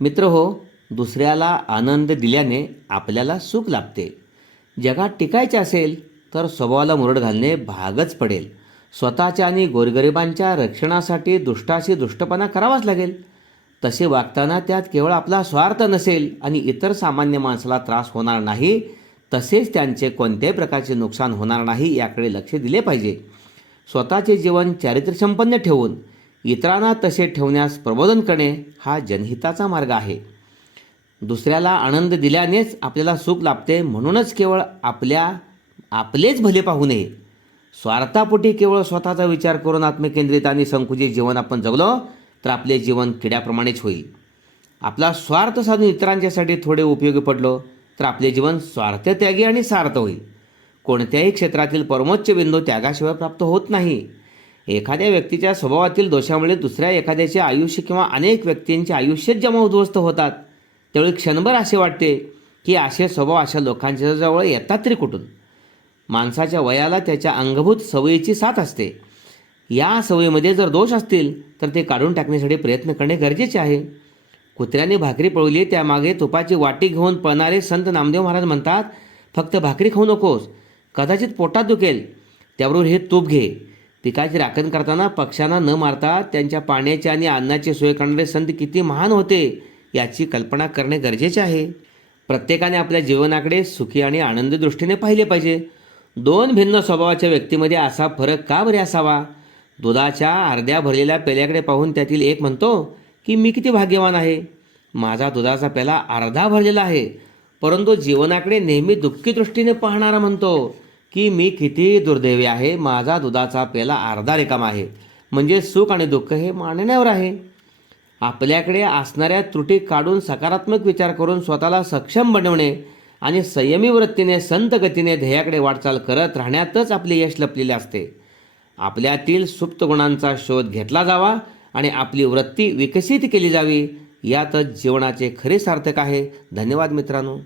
मित्र हो दुसऱ्याला आनंद दिल्याने आपल्याला सुख लाभते. जगात टिकायचे असेल तर स्वभावाला मुरड घालणे भागच पडेल. स्वतःच्या आणि गोरगरिबांच्या रक्षणासाठी दुष्टाशी दुष्टपणा करावाच लागेल. तसे वागताना त्यात केवळ आपला स्वार्थ नसेल आणि इतर सामान्य माणसाला त्रास होणार नाही तसेच त्यांचे कोणत्याही प्रकारचे नुकसान होणार नाही याकडे लक्ष दिले पाहिजे. स्वतःचे जीवन चारित्र्यसंपन्न ठेवून इतरांना तसे ठेवण्यास प्रबोधन करणे हा जनहिताचा मार्ग आहे. दुसऱ्याला आनंद दिल्यानेच आपल्याला सुख लाभते म्हणूनच केवळ आपल्या आपलेच भले पाहू नये. स्वार्थापोटी केवळ स्वतःचा विचार करून आत्मकेंद्रित आणि संकुचित जीवन आपण जगलो तर आपले जीवन किड्याप्रमाणेच होईल. आपला स्वार्थ साधून इतरांच्यासाठी थोडे उपयोगी पडलो तर आपले जीवन स्वार्थत्यागी आणि सार्थ होईल. कोणत्याही क्षेत्रातील परमोच्च बिंदू त्यागाशिवाय प्राप्त होत नाही. एखाद्या व्यक्तीच्या स्वभावातील दोषामुळे दुसऱ्या एखाद्याचे आयुष्य किंवा अनेक व्यक्तींचे आयुष्यच जेव्हा उद्ध्वस्त होतात. त्यावेळी क्षणभर असे वाटते की असे स्वभाव अशा लोकांच्या जवळ येतात तरी कुठून? माणसाच्या वयाला त्याच्या अंगभूत सवयीची साथ असते. या सवयीमध्ये जर दोष असतील तर ते काढून टाकण्यासाठी प्रयत्न करणे गरजेचे आहे. कुत्र्याने भाकरी पळवली त्यामागे तुपाची वाटी घेऊन पळणारे संत नामदेव महाराज म्हणतात फक्त भाकरी खाऊ नकोस. कदाचित पोटात दुखेल. त्याबरोबर हे तूप घे. पिकाची राखण करताना पक्ष्यांना न मारता त्यांच्या पाण्याची आणि अन्नाची सोय करणारे संत किती महान होते याची कल्पना करणे गरजेचे आहे. प्रत्येकाने आपल्या जीवनाकडे सुखी आणि आनंदी दृष्टीने पाहिले पाहिजे. दोन भिन्न स्वभावाच्या व्यक्तीमध्ये असा फरक का बरे असावा? दुधाच्या अर्ध्या भरलेल्या पेल्याकडे पाहून त्यातील एक म्हणतो की मी किती भाग्यवान आहे. माझा दुधाचा पेला अर्धा भरलेला आहे. परंतु जीवनाकडे नेहमी दुःखी दृष्टीने पाहणारा म्हणतो. की मी किती दुर्दैवी आहे माझा दुधाचा पेला अर्धा रिकाम आहे. म्हणजे सुख आणि दुःख हे मानण्यावर आहे. आपल्याकडे असणाऱ्या त्रुटी काढून सकारात्मक विचार करून स्वतःला सक्षम बनवणे आणि संयमी वृत्तीने संत गतीने ध्येयाकडे वाटचाल करत राहण्यातच आपले यश लपलेले असते. आपल्यातील सुप्त गुणांचा शोध घेतला जावा आणि आपली वृत्ती विकसित केली जावी. यातच जीवनाचे खरे सार्थक आहे. धन्यवाद मित्रांनो.